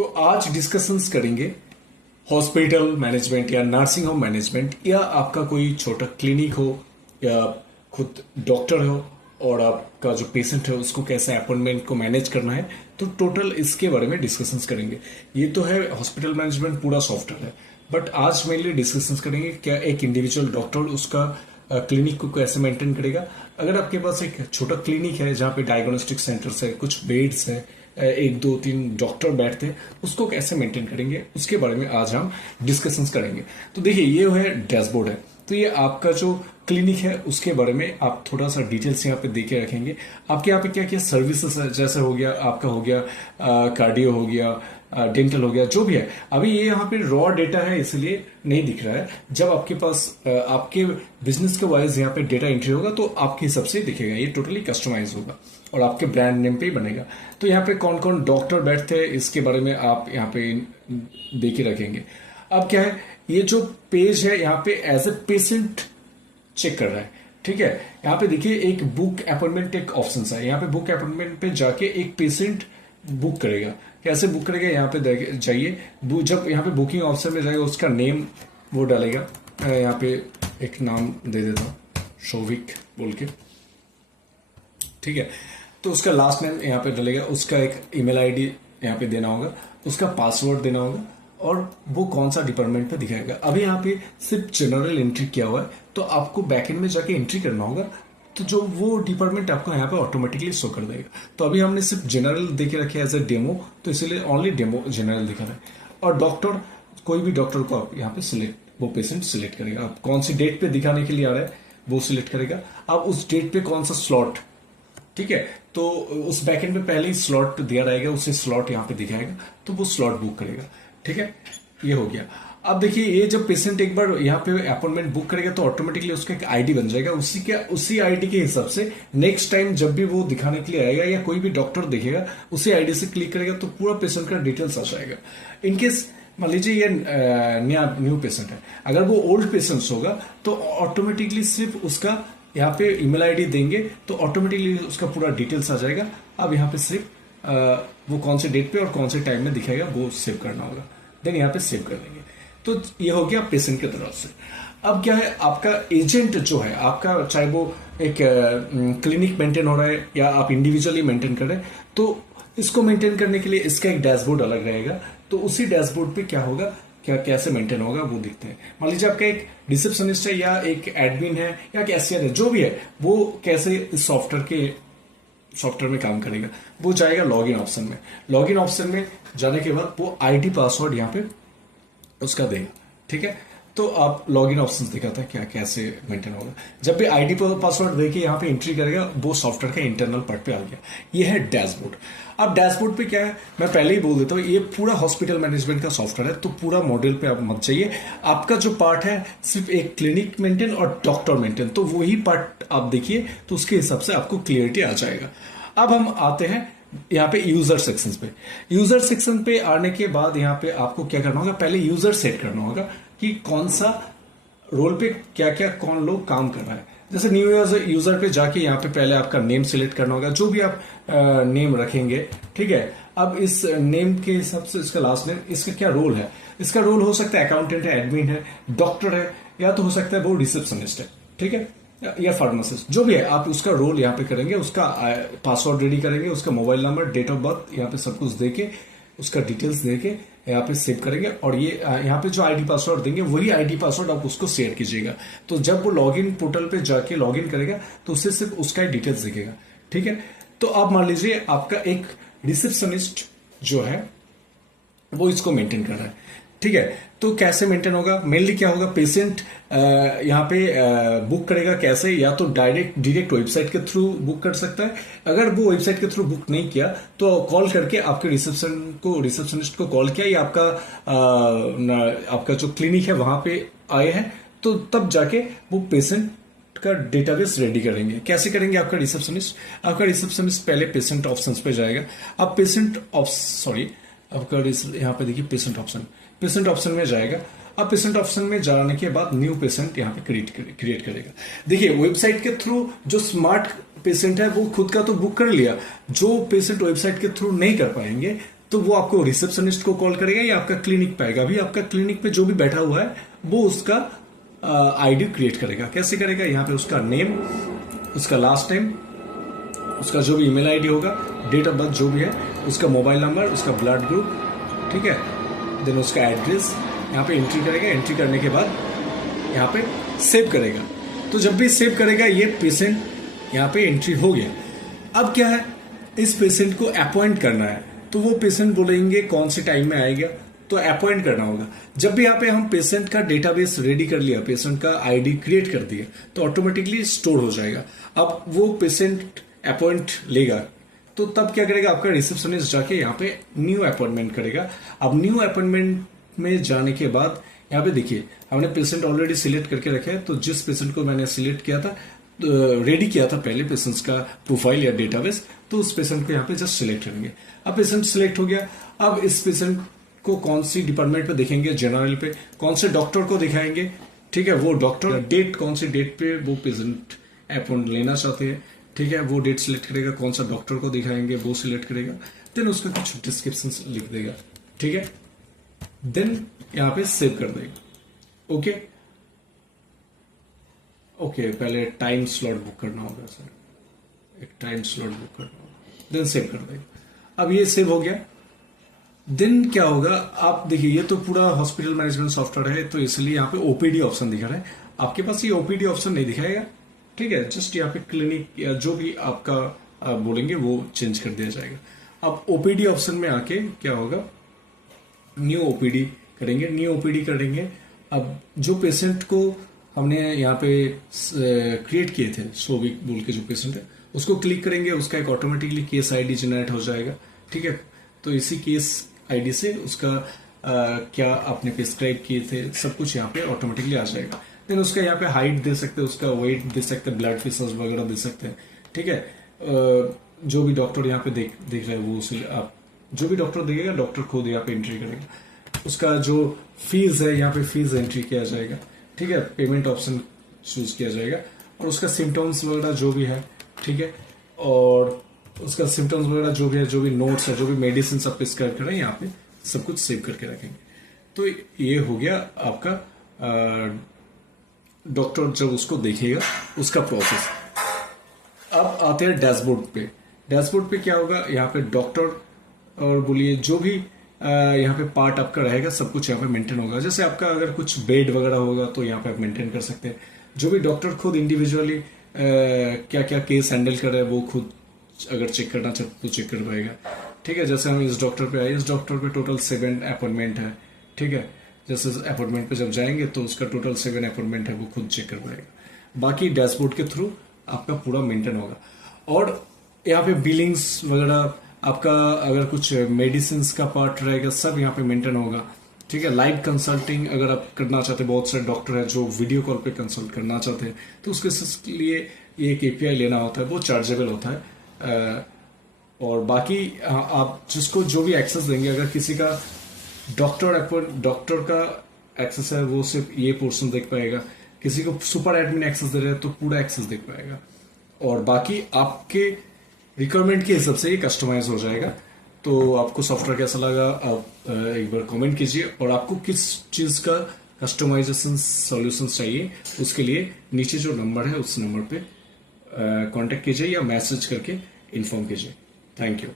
तो आज डिस्कशंस करेंगे हॉस्पिटल मैनेजमेंट या नर्सिंग होम मैनेजमेंट, या आपका कोई छोटा क्लिनिक हो या खुद डॉक्टर हो और आपका जो पेशेंट है उसको कैसे अपॉइंटमेंट को मैनेज करना है। तो टोटल इसके बारे में डिस्कशंस करेंगे। ये तो है हॉस्पिटल मैनेजमेंट पूरा सॉफ्टवेयर है, बट आज मेनली डिस्कशंस करेंगे क्या एक इंडिविजुअल डॉक्टर उसका क्लिनिक को कैसे मेंटेन करेगा। अगर आपके पास एक छोटा क्लिनिक है जहाँ पे डायग्नोस्टिक सेंटर्स है, कुछ बेड्स है, एक दो तीन डॉक्टर बैठते हैं, उसको कैसे मेंटेन करेंगे उसके बारे में आज हम डिस्कशंस करेंगे। तो देखिए ये है डैशबोर्ड है, तो ये आपका जो क्लिनिक है उसके बारे में आप थोड़ा सा डिटेल्स यहाँ पे देके रखेंगे। आपके यहाँ पे क्या क्या सर्विसेज है, जैसे हो गया आपका हो गया कार्डियो हो गया, डेंटल हो गया, जो भी है। अभी ये यहाँ पे रॉ डेटा है इसलिए नहीं दिख रहा है। जब आपके पास आपके बिजनेस के वाइज यहाँ पे डेटा एंट्री होगा तो आपके हिसाब से दिखेगा, ये टोटली कस्टमाइज होगा और आपके ब्रांड नेम पे ही बनेगा। तो यहाँ पे कौन कौन डॉक्टर बैठते हैं इसके बारे में आप यहाँ पे देखे रखेंगे। अब क्या है, ये जो पेज है यहाँ पे एज ए पेशेंट चेक कर रहा है, ठीक है। यहाँ पे देखिए एक बुक अपॉइंटमेंट एक ऑप्शन है, यहाँ पे बुक अपॉइंटमेंट पे जाके एक पेशेंट बुक करेगा। कैसे बुक करेगा, यहाँ पे जाइए, जब यहाँ पे बुकिंग ऑप्शन में जाएगा उसका नेम वो डालेगा। यहाँ पे एक नाम दे देता हूँ, शोविक बोल के, ठीक है। तो उसका लास्ट नेम यहाँ पे डालेगा, उसका एक ईमेल आईडी यहाँ पे देना होगा, उसका पासवर्ड देना होगा और वो कौन सा डिपार्टमेंट पे दिखाएगा। अभी यहाँ पे सिर्फ जनरल एंट्री किया हुआ है, तो आपको बैकएंड में जाके एंट्री करना होगा, तो जो वो डिपार्टमेंट आपको यहाँ पे ऑटोमेटिकली शो कर देगा। तो अभी हमने सिर्फ जनरल देके रखे एज ए डेमो, तो इसीलिए ओनली डेमो जनरल दिखा रहा है। और डॉक्टर, कोई भी डॉक्टर को आप यहाँ पे सिलेक्ट, वो पेशेंट सिलेक्ट करेगा। आप कौन सी डेट पे दिखाने के लिए आ रहा है वो सिलेक्ट करेगा। आप उस डेट पे कौन सा स्लॉट, ठीक है, तो उस बैकएंड में पहले ही स्लॉट दिया रहेगा, उसे स्लॉट यहाँ पे दिखाएगा, तो वो स्लॉट बुक करेगा, ठीक है। ये हो गया। अब देखिए ये जब पेशेंट एक बार यहाँ पे अपॉइंटमेंट बुक करेगा तो ऑटोमेटिकली उसका एक आईडी बन जाएगा। उसी आईडी के हिसाब से नेक्स्ट टाइम जब भी वो दिखाने के लिए आएगा या कोई भी डॉक्टर देखेगा उसी आईडी से क्लिक करेगा तो पूरा पेशेंट का डिटेल्स आ जाएगा। इनकेस मान लीजिए ये न्यू पेशेंट है, अगर वो ओल्ड पेशेंट होगा तो ऑटोमेटिकली सिर्फ उसका यहाँ पे ईमेल आईडी देंगे तो ऑटोमेटिकली उसका पूरा डिटेल्स आ जाएगा। अब यहाँ पे सिर्फ वो कौन से डेट पे और कौन से टाइम में दिखाएगा वो सेव करना होगा, देन यहाँ पे सेव कर देंगे। तो ये हो गया पेशेंट की तरफ से। अब क्या है, आपका एजेंट जो है आपका, चाहे वो एक क्लिनिक मेंटेन हो रहा है या आप इंडिविजुअली मेंटेन कर रहे हैं, तो इसको मेंटेन करने के लिए इसका एक डैशबोर्ड अलग रहेगा। तो उसी डैशबोर्ड पे क्या होगा, क्या कैसे मेंटेन होगा वो दिखते हैं। मान लीजिए आपका एक रिसेप्शनिस्ट है या एक एडमिन है या कैशियर है, जो भी है, वो कैसे इस सॉफ्टवेयर में काम करेगा। वो जाएगा लॉगिन ऑप्शन में, लॉगिन ऑप्शन में जाने के बाद वो आईडी पासवर्ड यहाँ पे उसका देगा, ठीक है। तो आप लॉगिन ऑप्शन दिखाता है क्या कैसे मेंटेन होगा। जब भी आईडी पासवर्ड देके यहाँ पे एंट्री करेगा वो सॉफ्टवेयर का इंटरनल पार्ट पे आ गया। ये है डैशबोर्ड। अब डैशबोर्ड पे क्या है, मैं पहले ही बोल देता हूँ, ये पूरा हॉस्पिटल मैनेजमेंट का सॉफ्टवेयर है, तो पूरा मॉडल पे आप मत जाइए। आपका जो पार्ट है सिर्फ एक क्लिनिक मेंटेन और डॉक्टर मेंटेन, तो वही पार्ट आप देखिए, तो उसके हिसाब से आपको क्लियरिटी आ जाएगा। अब हम आते हैं यहाँ पे यूजर सेक्शन पे। यूजर सेक्शन पे आने के बाद यहाँ पे आपको क्या करना होगा, पहले यूजर सेट करना होगा कि कौन सा रोल पे क्या क्या कौन लोग काम कर रहा है। जैसे न्यू यूजर पे जाके यहाँ पे पहले आपका नेम सिलेक्ट करना होगा, जो भी आप नेम रखेंगे, ठीक है। अब इस नेम के हिसाब से इसका लास्ट नेम, इसका क्या रोल है, इसका रोल हो सकता है अकाउंटेंट है, एडमिन है, डॉक्टर है, या तो हो सकता है वो रिसेप्शनिस्ट है, ठीक है, या फार्मासिस्ट, जो भी है। आप उसका रोल यहाँ पे करेंगे, उसका पासवर्ड रेडी करेंगे, उसका mobile number, date of birth, यहाँ पे सब कुछ देके उसका डिटेल्स देके यहाँ पे सेव करेंगे। और ये यहाँ पे जो आईडी पासवर्ड देंगे वही आईडी पासवर्ड आप उसको शेयर कीजिएगा। तो जब वो लॉगिन पोर्टल पे जाके लॉगिन करेगा तो उससे सिर्फ उसका ही डिटेल्स दिखेगा, ठीक है। तो आप मान लीजिए आपका एक रिसेप्शनिस्ट जो है वो इसको मेंटेन कर रहा है, ठीक है। तो कैसे मेंटेन होगा, मेनली क्या होगा, पेशेंट यहाँ पे बुक करेगा कैसे, या तो डायरेक्ट वेबसाइट के थ्रू बुक कर सकता है। अगर वो वेबसाइट के थ्रू बुक नहीं किया तो कॉल करके आपके रिसेप्शनिस्ट को कॉल किया, या आपका जो क्लिनिक है वहां पे आए हैं, तो तब जाके वो पेशेंट का डेटाबेस रेडी करेंगे। कैसे करेंगे आपका रिसेप्शनिस्ट पहले पेशेंट ऑप्शंस पे जाएगा। अब आपका यहाँ पे देखिए पेशेंट ऑप्शन में जाएगा। अब पेशेंट ऑप्शन में जाने के बाद न्यू पेशेंट यहाँ पे क्रिएट करेगा। देखिए वेबसाइट के थ्रू जो स्मार्ट पेशेंट है वो खुद का तो बुक कर लिया, जो पेशेंट वेबसाइट के थ्रू नहीं कर पाएंगे तो वो आपको रिसेप्शनिस्ट को कॉल करेगा या आपका क्लिनिक पे आएगा। अभी आपका क्लिनिक पे जो भी बैठा हुआ है वो उसका आईडी क्रिएट करेगा। कैसे करेगा, यहाँ पे उसका नेम, उसका लास्ट नेम, उसका जो भी ईमेल आईडी होगा, डेट ऑफ बर्थ जो भी है, उसका मोबाइल नंबर, उसका ब्लड ग्रुप, ठीक है, देन उसका एड्रेस यहाँ पे एंट्री करेगा। एंट्री करने के बाद यहाँ पे सेव करेगा। तो जब भी सेव करेगा ये पेशेंट यहाँ पे एंट्री हो गया। अब क्या है, इस पेशेंट को अपॉइंट करना है। तो वो पेशेंट बोलेंगे कौन से टाइम में आएगा, तो अपॉइंट करना होगा। जब भी यहाँ पे हम पेशेंट का डेटाबेस रेडी कर लिया, पेशेंट का आईडी क्रिएट कर दिया, तो ऑटोमेटिकली स्टोर हो जाएगा। अब वो पेशेंट अपॉइंट लेगा तो तब क्या करेगा, आपका रिसेप्शनिस्ट जाके यहाँ पे न्यू अपॉइंटमेंट करेगा। अब न्यू अपॉइंटमेंट में जाने के बाद यहाँ पे देखिए हमने पेशेंट ऑलरेडी सिलेक्ट करके रखा है। तो जिस पेशेंट को मैंने सिलेक्ट किया था, रेडी किया था पहले पेशेंट्स का प्रोफाइल या डेटाबेस, तो उस पेशेंट को यहाँ पे जस्ट सिलेक्ट करेंगे। अब पेशेंट सिलेक्ट हो गया। अब इस पेशेंट को कौन सी डिपार्टमेंट पे देखेंगे, जनरल पे, कौन से डॉक्टर को दिखाएंगे, ठीक है, वो डॉक्टर, डेट, कौन सी डेट पे वो पेशेंट अपॉइंट लेना चाहते हैं, ठीक है, वो डेट सिलेक्ट करेगा, कौन सा डॉक्टर को दिखाएंगे वो सिलेक्ट करेगा, देन उसका कुछ डिस्क्रिप्शन लिख देगा, ठीक है, देन यहाँ पे सेव कर देगा। ओके ओके, पहले टाइम स्लॉट बुक करना होगा सर, एक टाइम स्लॉट बुक करना होगा, देन सेव कर देगा। अब ये सेव हो गया। देन क्या होगा, आप देखिए ये तो पूरा हॉस्पिटल मैनेजमेंट सॉफ्टवेयर है, तो इसलिए यहाँ पे ओपीडी ऑप्शन दिखा रहा है। आपके पास ये ओपीडी ऑप्शन नहीं दिखाएगा, ठीक है, जस्ट यहाँ पे क्लिनिक या जो भी आपका आप बोलेंगे वो चेंज कर दिया जाएगा। अब ओपीडी ऑप्शन में आके क्या होगा, न्यू ओपीडी करेंगे। न्यू ओपीडी करेंगे। अब जो पेशेंट को हमने यहाँ पे क्रिएट किए थे, सोविक बोल के जो पेशेंट है, उसको क्लिक करेंगे, उसका एक ऑटोमेटिकली केस आईडी जनरेट हो जाएगा, ठीक है। तो इसी केस आईडी से उसका क्या आपने प्रिस्क्राइब किए थे सब कुछ यहाँ पे ऑटोमेटिकली आ जाएगा। देन उसका यहाँ पे हाइट दे सकते हैं, उसका वेट दे सकते हैं, ब्लड प्रेशर वगैरह दे सकते हैं, ठीक है। जो भी डॉक्टर यहाँ पे देख रहे हैं वो उसे आप जो भी डॉक्टर देखेगा, डॉक्टर खुद यहाँ पे एंट्री करेगा। उसका जो फीस है यहाँ पे फीस एंट्री किया जाएगा, ठीक है, पेमेंट ऑप्शन चूज किया जाएगा, और उसका सिम्टम्स वगैरह जो भी है, ठीक है, और उसका सिम्टम्स वगैरह जो भी है, जो भी नोट्स है, जो भी मेडिसिन आप प्रिस्क्राइब कर रहे हैं, यहाँ पे सब कुछ सेव करके रखेंगे। तो ये हो गया आपका डॉक्टर जब उसको देखेगा उसका प्रोसेस। अब आते हैं डैशबोर्ड पे। डैशबोर्ड पे क्या होगा, यहाँ पे डॉक्टर और बोलिए जो भी यहाँ पे पार्ट आपका रहेगा सब कुछ यहाँ पे मेंटेन होगा। जैसे आपका अगर कुछ बेड वगैरह होगा तो यहाँ पे आप मेंटेन कर सकते हैं। जो भी डॉक्टर खुद इंडिविजुअली क्या क्या केस हैंडल कर रहे हैं वो खुद अगर चेक करना चाहते तो चेक कर पाएगा, ठीक है। जैसे हम इस डॉक्टर पे आए, इस डॉक्टर पे टोटल 7 अपॉइंटमेंट है, ठीक है। जैसे अपॉइंटमेंट पे जब जाएंगे तो उसका टोटल 7 अपॉइंटमेंट है, वो खुद चेक कर पाएगा। बाकी डैशबोर्ड के थ्रू आपका पूरा मेंटेन होगा। और यहाँ पे बिलिंग्स वगैरह, आपका अगर कुछ मेडिसिन का पार्ट रहेगा सब यहाँ पे मेंटेन होगा, ठीक है। लाइव कंसल्टिंग अगर आप करना चाहते हैं, बहुत सारे डॉक्टर है जो वीडियो कॉल पे कंसल्ट करना चाहते हैं, तो उसके लिए एक एपीआई लेना होता है, वो चार्जेबल होता है। और बाकी आप जिसको जो भी एक्सेस देंगे, अगर किसी का डॉक्टर का एक्सेस है वो सिर्फ ये पोर्शन देख पाएगा, किसी को सुपर एडमिन एक्सेस दे रहे हैं तो पूरा एक्सेस देख पाएगा, और बाकी आपके रिक्वायरमेंट के हिसाब से ये कस्टमाइज हो जाएगा। तो आपको सॉफ्टवेयर कैसा लगा आप एक बार कमेंट कीजिए, और आपको किस चीज का कस्टमाइजेशन सॉल्यूशन चाहिए उसके लिए नीचे जो नंबर है उस नंबर पे कांटेक्ट कीजिए या मैसेज करके इन्फॉर्म कीजिए। Thank you.